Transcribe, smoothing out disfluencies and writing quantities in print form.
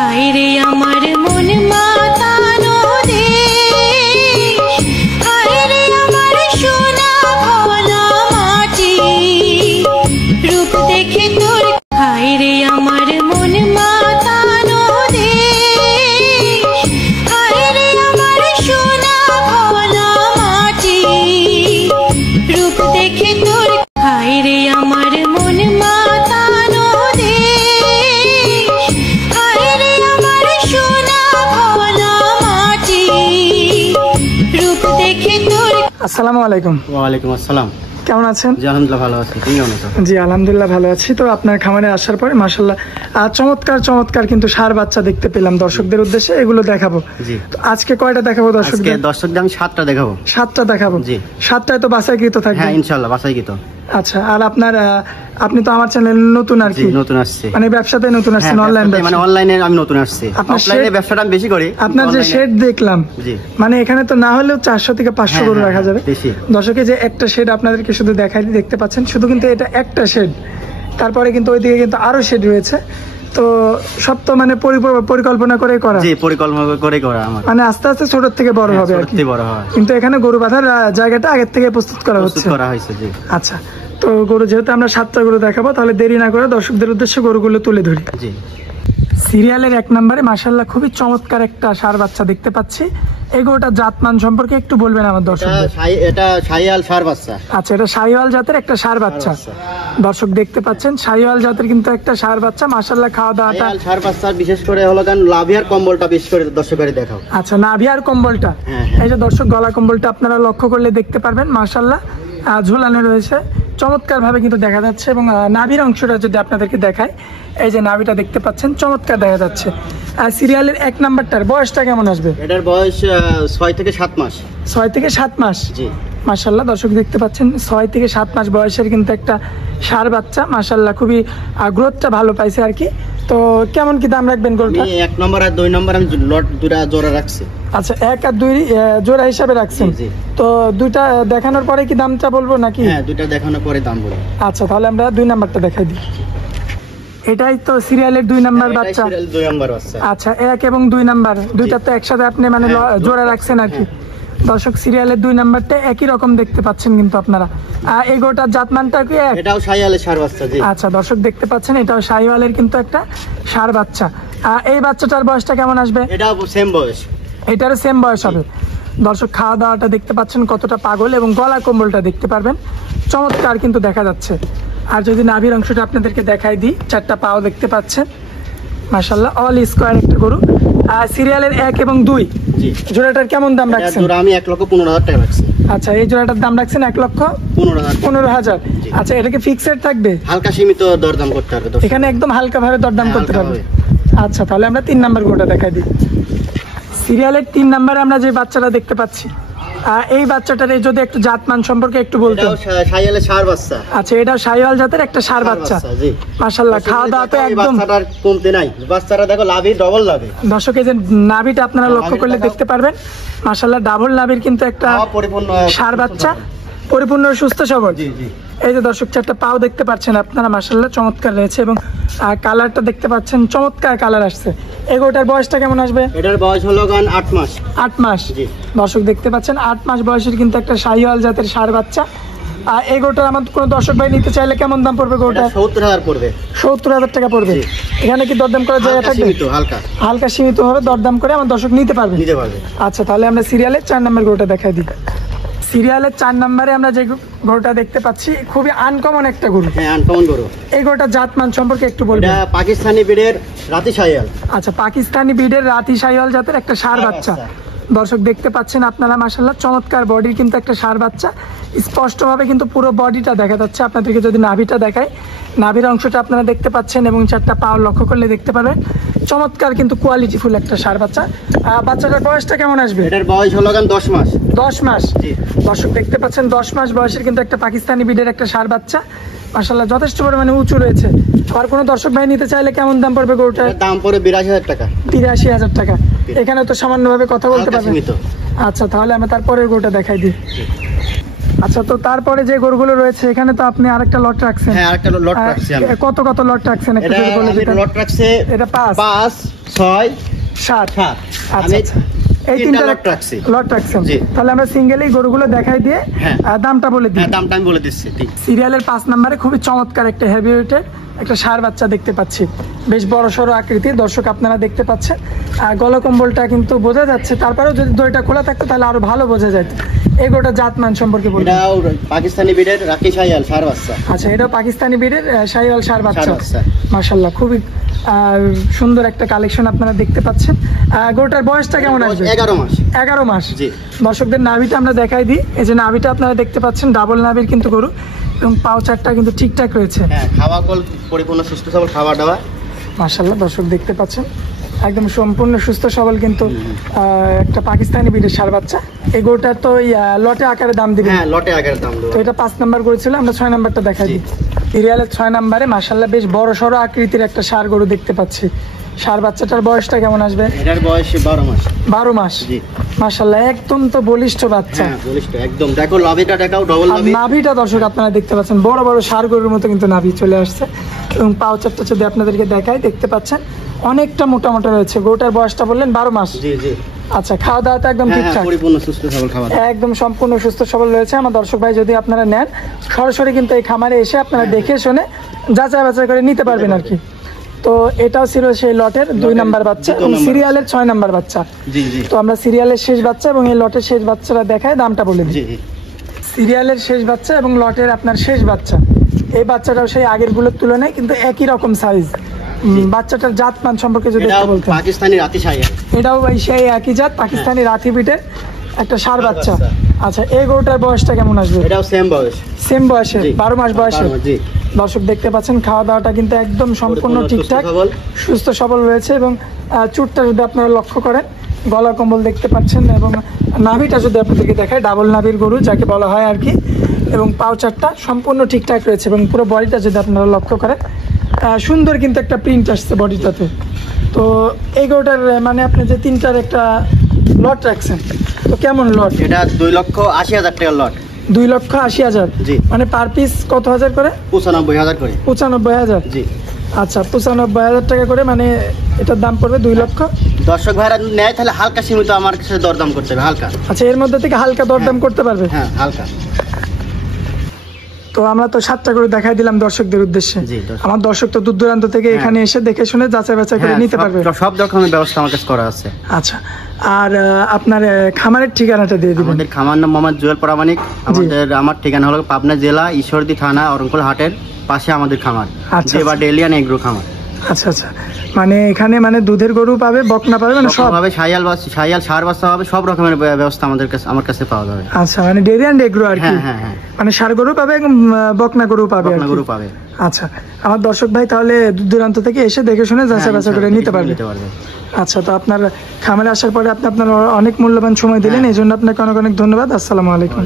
হায়রে আমার মন মাতানো দেশ, হায়রে আমার সোনা ভোলা মাটি, রূপ দেখে তোর হায়রে আমার মন মাতানো দেশ, হায়রে আমার সোনা ভোলা মাটি, রূপ দেখে তোর হায়রে আমার মন মাতানো দেশ, হায়রে আমার সোনা ভোলা মাটি, রূপ দেখে তোর। আসসালামু আলাইকুম। ওয়ালাইকুম আসসালাম। কেমন আছেন? জি আলহামদুলিল্লাহ ভালো আছি, তুমি কেমন আছো? জি আলহামদুলিল্লাহ ভালো আছি। তো আপনার খামারে আসার পরে মাশাআল্লাহ চমৎকার চমৎকার কিন্তু ষাঁড় বাচ্চা দেখতে পেলাম। দর্শকদের উদ্দেশ্যে এগুলো দেখাবো। জি। তো আজকে কয়টা দেখাবো আজকে দর্শকদের? দর্শকদের আমি 7টা দেখাবো। 7টা দেখাবো। জি। 7টায় তো বাছাইকৃত থাকবে? হ্যাঁ ইনশাআল্লাহ বাছাইকৃত। আচ্ছা, আর আপনার আপনি তো আমার চ্যানেল নতুন আর জি কি? নতুন আসছে। মানে ব্যবসাতে নতুন আসছেন? অনলাইন ব্যবসা মানে অনলাইনে আমি নতুন আসছি। আপনার অফলাইনে শেড- ব্যবসাটা আমি বেশি করি। আপনার যে শেড দেখলাম, জি মানে এখানে তো না হলেও 400 থেকে 500 হ্যাঁ, গরু হ্যাঁ, রাখা যাবে। বেশি। দর্শকে যে একটা শেড আপনাদেরকে শুধু দেখাই দেখতে পাচ্ছেন, শুধু কিন্তু এটা একটা শেড, তারপরে কিন্তু ওইদিকে কিন্তু আরো শেড রয়েছে। তো সব তো মানে পরিকল্পনা করে করা, জি পরিকল্পনা করে করা আমার। মানে আস্তে আস্তে ছোট থেকে বড় হবে আর ছোট কি। থেকে বড় হয়। কিন্তু এখানে গরু বাঁধার জায়গাটা আগের থেকে প্রস্তুত করা প্রস্তুত হচ্ছে। করা হয়েছে জি। আচ্ছা, তো গরু যেহেতু আমরা 7টা গরু দেখাবো, তাহলে দেরি না করে দর্শকদের উদ্দেশ্যে গরুগুলো তুলে ধরি। জি। সিরিয়ালের 1 নম্বরে মাশাআল্লাহ খুবই চমৎকার একটা ষাঁড় বাচ্চা দেখতে পাচ্ছি। এই গরুটা জাতমান সম্পর্কে একটু বলবেন আমার দর্শকদের? এটা শাহিয়াল ষাঁড় বাচ্চা। আচ্ছা, এটা শাহিওয়াল জাতের একটা ষাঁড় বাচ্চা। দর্শক দেখতে পাচ্ছেন শাহিওয়াল জাতের কিন্তু একটা ষাঁড় বাচ্চা। মাশাআল্লাহ খাওয়া দাওয়াটা শাহিয়াল ষাঁড় বাচ্চা বিশেষ করে হলো কারণ লাভিয়ার কম্বলটা বেশ করে দর্শকদের দেখাও। আচ্ছা, নাভি আর কম্বলটা, হ্যাঁ, এই যে দর্শক গলা কম্বলটা আপনারা লক্ষ্য করলে দেখতে পারবেন মাশাআল্লাহ ঝুলানো রয়েছে, চমৎকার ভাবে কিন্তু দেখা যাচ্ছে। এবং নাভির অংশটা যদি আপনাদেরকে দেখায়, এই যে নাভিটা দেখতে পাচ্ছেন চমৎকার দেখা যাচ্ছে। আর সিরিয়ালের 1 নাম্বারটার বয়সটা কেমন আসবে? এটার বয়স 6 থেকে 7 মাস। 6 থেকে 7 মাস। জি। মাশাআল্লাহ দর্শক দেখতে পাচ্ছেন 6 থেকে 7 মাস বয়সের কিন্তু একটা ষাঁড় বাচ্চা। মাশাআল্লাহ খুবই গ্রোথটা ভালো পাইছে আর কি। তো কেমন কি দাম রাখবেন গরুটা? আমি 1 নম্বর আর 2 নম্বর আমি লট দুটা জোড়া রাখছি। আচ্ছা, 1 আর 2 জোড়া হিসাবে রাখছেন? জি। তো দুইটা দেখানোর পরে কি দামটা বলবো নাকি? হ্যাঁ দুটা দেখানোর পরে দাম বলবো। আচ্ছা, তাহলে আমরা 2 নাম্বারটা দেখাই দিই। এটাই তো সিরিয়ালের 2 নাম্বার এটাই বাচ্চা। সিরিয়াল 2 নম্বর বাচ্চা। আচ্ছা, 1 এবং 2 নাম্বার দুইটা তো একসাথে আপনি মানে হ্যাঁ, জোড়া রাখছেন আর কি। দর্শক সিরিয়ালের 2 নাম্বারটা একই রকম দেখতে পাচ্ছেন কিন্তু আপনারা। এই গরুটার জাতমানটা কি এক? এটাও শাহিয়ালের ষাঁড় বাচ্চা। জি। আচ্ছা, দর্শক দেখতে পাচ্ছেন এটাও শাহিওয়ালের কিন্তু একটা ষাঁড় বাচ্চা। এই বাচ্চাটার বয়সটা কেমন আসবে? এটাও সেম বয়স। এটারও সেম বয়স হবে। দর্শক খাওয়া দাওয়াটা দেখতে পাচ্ছেন কতটা পাগল, এবং গলা কম্বলটা দেখতে পারবেন চমৎকার কিন্তু দেখা যাচ্ছে। আর যদি নাভির অংশটা আপনাদেরকে দেখাই দিই, 4টা পাও দেখতে পাচ্ছেন মাশাআল্লাহ অল স্কোয়ার একটা গরু। সিরিয়ালের 1 এবং 2 জি। জোড়াটার কেমন দাম রাখছেন? জোড়া আমি 1,15,000 টাকা রাখছি। আচ্ছা, এই জোড়াটার দাম রাখছেন 1,15,000। জি। আচ্ছা, এটা কি ফিক্সড থাকবে? হালকা সীমিত দরদাম করতে হবে দর্শক। এখানে একদম হালকা ভাবে দরদাম হ্যাঁ, করতে হালকা পারবে। আচ্ছা, তাহলে আমরা 3 নাম্বার গরুটা দেখাই দিই। সিরিয়ালের 3 নাম্বারে আমরা যে বাচ্চাটা দেখতে পাচ্ছি, এই বাচ্চাটার যদি একটু জাতমান সম্পর্কে একটু বলতেন? এটাও শাহিয়ালের ষাঁড় বাচ্চা। আচ্ছা, এটা শাহিওয়াল জাতের একটা ষাঁড় বাচ্চা। জি। মাশাআল্লাহ খাওয়া দাওয়া তো এই একদম। বাচ্চাটার কমতে নাই। বাচ্চাটা দেখো লাভি ডবল লাভি। দর্শক এই যে নাভিটা আপনারা লক্ষ্য করলে দেখতে পারবেন মাশাআল্লাহ ডাবল নাভির কিন্তু একটা পরিপূর্ণ ষাঁড় বাচ্চা, পরিপূর্ণ সুস্থ সবল। জি জি। এই যে দর্শক 4টা পাও দেখতে পাচ্ছেন আপনারা মাশাআল্লাহ চমৎকার রয়েছে, এবং কালারটা দেখতে পাচ্ছেন চমৎকার কালার আসছে। এগোটার বয়সটা কেমন আসবে? এটার বয়স হলো 8 মাস। 8 মাস। জি। দর্শক দেখতে পাচ্ছেন 8 মাস বয়সের কিন্তু একটা শাহিওয়াল জাতের ষাঁড় বাচ্চা। আর এই গরুটার আমার কোনো দর্শক ভাই নিতে চাইলে কেমন দাম পড়বে গরুটা? 70,000 পড়বে। 70,000 টাকা পড়বে। জি। এখানে কি দরদাম করার জায়গা হালকা থাকবে? সীমিত, হালকা হালকা সীমিত ভাবে দরদাম করে আমার দর্শক নিতে পারবে। নিতে পারবে। আচ্ছা, তাহলে আমরা সিরিয়ালের 4 নম্বর গরুটা দেখাই দিই। সিরিয়ালের 4 নম্বরে আমরা যে গরুটা দেখতে পাচ্ছি খুবই আনকমন একটা গরু। হ্যাঁ আনকমন গরু। এই গরুটা জাতমান সম্পর্কে একটু বলবেন? এটা পাকিস্তানি ব্রিডের রাতি শাহিয়াল। আচ্ছা, পাকিস্তানি ব্রিডের রাতি শাহিওয়াল জাতের একটা ষাঁড় বাচ্চা। দর্শক দেখতে পাচ্ছেন আপনারা মাশাআল্লাহ চমৎকার বডির কিন্তু একটা ষাঁড় বাচ্চা। স্পষ্টভাবে কিন্তু পুরো বডিটা দেখা যাচ্ছে। আপনাদেরকে যদি নাভিটা দেখায়, নাভির অংশটা আপনারা দেখতে পাচ্ছেন, এবং 4টা পাও লক্ষ্য করলে দেখতে পারবেন চমৎকার কিন্তু কোয়ালিটিফুল একটা ষাঁড় বাচ্চা। বাচ্চাটার বয়সটা কেমন আসবে? এটার বয়স হলো 10 মাস। 10 মাস। জি। দর্শক দেখতে পাচ্ছেন 10 মাস বয়সের কিন্তু একটা পাকিস্তানি ব্রিডের একটা ষাঁড় বাচ্চা। মাশাআল্লাহ যথেষ্ট পরিমাণে উঁচু রয়েছে। আর কোনো দর্শক ভাই নিতে চাইলে কেমন দাম পড়বে গরুটার? এটার দাম পড়ে 82,000 টাকা। 83,000 টাকা। এখানে তো সামান্যভাবে কথা বলতে হালকা পারবেন। সীমিত। আচ্ছা, তাহলে আমরা তারপরের গরুটা দেখাই দিই। আচ্ছা, তো তারপরে যে গরুগুলো রয়েছে এখানে তো আপনি আরেকটা লট রাখছেন। হ্যাঁ আরেকটা লট রাখছি আমি। কত লট রাখছেন একটু এটা যদি বলে আমি দিতেন? লট রাখছে এটা 5, 5, 6 7 7 আচ্ছা আচ্ছা এই তিনটা লট রাখছি। লট রাখছেন জি। তাহলে আমরা সিঙ্গেলই গরুগুলো দেখাই দিয়ে হ্যাঁ। দামটা বলে দিই। হ্যাঁ, দামটা আমি বলে দিচ্ছি। ঠিক। সিরিয়ালের 5 নম্বরে খুবই চমৎকার একটা হেভি ওয়েটের একটা ষাঁড় বাচ্চা দেখতে পাচ্ছি, বেশ বড় সড়ো আকৃতি। দর্শক আপনারা দেখতে পাচ্ছেন গলকম্বলটা কিন্তু বোঝা যাচ্ছে, তারপরেও যদি দইটা খোলা থাকতো তাহলে আরো ভালো বোঝা যেত। এই গরুটা জাতমান সম্পর্কে বলুন। এটাও পাকিস্তানি বিডের রাকি শাহিয়াল ষাঁড় বাচ্চা। আচ্ছা, এটাও পাকিস্তানি ব্রিডের শাহিওয়াল ষাঁড় বাচ্চা। ষাঁড় বাচ্চা। মাশাআল্লাহ, খুবই সুন্দর একটা কালেকশন আপনারা দেখতে পাচ্ছেন। গরুটার বয়সটা কেমন আসবে? 11 মাস। 11 মাস। জি। দর্শকদের নাভিটা আমরা দেখাই দিই। এই যে নাভিটা আপনারা দেখতে পাচ্ছেন ডাবল নাভির কিন্তু গরু, এবং পাউচারটা কিন্তু ঠিকঠাক রয়েছে। হ্যাঁ, খাওয়া কল পরিপূর্ণ সুস্থ সবল খাওয়া দাওয়া। মাশাআল্লাহ, দর্শক দেখতে পাচ্ছেন একদম সম্পূর্ণ সুস্থ সবল কিন্তু একটা পাকিস্তানি ব্রিডের ষাঁড় বাচ্চা। এই গরুটার তো লটে আকারে দাম দিবেন। হ্যাঁ, লটে আগের দাম দেবো। তো এটা 5 নাম্বার গরু ছিল, আমরা 6 নাম্বারটা দেখাই জি। দিই। সিরিয়ালের 6 নাম্বারে মাশাআল্লাহ বেশ বড় সড়ো আকৃতির একটা ষাঁড় গরু দেখতে পাচ্ছি। ষাঁড় বাচ্চাটার বয়সটা কেমন আসবে? এটার বয়স 12 মাস। 12 মাস। জি। মাশাআল্লাহ, একদম তো বলিষ্ঠ বাচ্চা। হ্যাঁ, বলিষ্ঠ একদম। দেখো লাভিটা দেখাও, ডবল আর লাভি। নাভিটা দর্শক আপনারা দেখতে পাচ্ছেন বড় বড় ষাঁড় গরুর মতো কিন্তু নাভি চলে আসছে, এবং পাউচারটা যদি আপনাদেরকে দেখাই দেখতে পাচ্ছেন অনেকটা মোটা মোটা রয়েছে। গরুটার বয়সটা বললেন 12 মাস। জি জি। আচ্ছা, খাওয়া দাওয়াটা একদম হ্যাঁ, ঠিকঠাক? পরিপূর্ণ সুস্থ সবল খাওয়া দাওয়া। একদম সম্পূর্ণ সুস্থ সবল রয়েছে। আমার দর্শক ভাই যদি আপনারা নেন সরাসরি কিন্তু এই খামারে এসে আপনারা দেখে শুনে যাচাই বাছাই করে নিতে পারবেন আর কি। তো এটাও ছিল সেই লটের 2 নাম্বার বাচ্চা, এবং সিরিয়ালের 6 নাম্বার বাচ্চা। জি জি। তো আমরা সিরিয়ালের শেষ বাচ্চা এবং এই লটের শেষ বাচ্চাটা দেখায় দামটা বলে দিই। জি জি। সিরিয়ালের শেষ বাচ্চা এবং লটের আপনার শেষ বাচ্চা, এই বাচ্চাটাও সেই আগের গুলোর তুলনায় কিন্তু একই রকম সাইজ। বাচ্চাটার জাতমান সম্পর্কে যদি এটাও একটু বলতেন। পাকিস্তানি রাতি শাহিয়াল। এটাও ভাই সেই একই জাত, পাকিস্তানি রাথি বিটের একটা ষাঁড় বাচ্চা। আচ্ছা, এই গরুটার বয়সটা কেমন আসবে? এটাও সেম বয়স। সেম বয়সে, জি। 12 মাস বয়সে। 12 মাস, জি। দর্শক দেখতে পাচ্ছেন খাওয়া দাওয়াটা কিন্তু একদম সম্পূর্ণ পরিপূর্ণ ঠিকঠাক, সুস্থ সবল। সুস্থ সবল রয়েছে। এবং চুটটা যদি আপনারা লক্ষ্য করেন, গলা কম্বল দেখতে পাচ্ছেন, এবং নাভিটা যদি আপনাদেরকে দেখায় ডাবল নাভির গরু যাকে বলা হয় আর কি, এবং পাউচারটা সম্পূর্ণ ঠিকঠাক রয়েছে, এবং পুরো বডিটা যদি আপনারা লক্ষ্য করেন সুন্দর কিন্তু একটা প্রিন্ট আসছে বডিটাতে। তো এই গরুটার মানে আপনি যে 3টার একটা লট রাখছেন, তো কেমন লট? এটা 2,80,000 টাকার লট। 2,80,000। জি। মানে পার পিস কত হাজার করে? 95,000 করে। 95,000। জি। আচ্ছা, 95,000 টাকা করে, মানে এটার দাম পড়বে 2 লক্ষ। দর্শক ভাইরা নেয় তাহলে হালকা সীমিত আমার কাছে দরদাম করতে হবে, হালকা। আচ্ছা, এর মধ্যে থেকে হালকা দরদাম করতে পারবে? হ্যাঁ, হালকা। তো আমরা তো 7টা করে দেখাই দিলাম দর্শকদের উদ্দেশ্যে। জি, দর্শক। আমার দর্শক তো দূর দূরান্ত থেকে হ্যাঁ। এখানে এসে দেখে শুনে যাচাই বাছাই করে হ্যাঁ, নিতে পারবে। সব রকমের ব্যবস্থা আমার কাছে করা আছে। আচ্ছা, আর আপনার খামারের ঠিকানাটা দিয়ে দিবেন। আমাদের খামার নাম মোহাম্মদ জুয়েল প্রামাণিক। আমার ঠিকানা হলো পাবনা জেলা ঈশ্বরদী থানা অরঙ্কুল হাটের পাশে আমাদের খামার। আচ্ছা, জেবা ডেলিয়ান এগ্রো খামার। আচ্ছা আচ্ছা, মানে এখানে মানে দুধের গরু পাবে, বকনা পাবে, মানে সব ভাবে শাহিয়াল ষাঁড় বাচ্চা হবে, সব রকমের ব্যবস্থা আমার কাছে পাওয়া যাবে। আচ্ছা, মানে ডেয়ারি অ্যান্ড এগ্রো আর কি। হ্যাঁ হ্যাঁ হ্যাঁ। মানে ষাঁড় গরু পাবে এবং বকনা গরু পাবে আর বকনা কি। গরু পাবে। আচ্ছা, আমার দর্শক ভাই তাহলে দূর দূরান্ত থেকে এসে দেখে শুনে যাচাই বাছাই করে নিতে পারবে। আচ্ছা, তো আপনার খামারে আসার পরে আপনি আপনার অনেক মূল্যবান সময় দিলেন, এই জন্য আপনাকে অনেক অনেক ধন্যবাদ। আসসালামু আলাইকুম।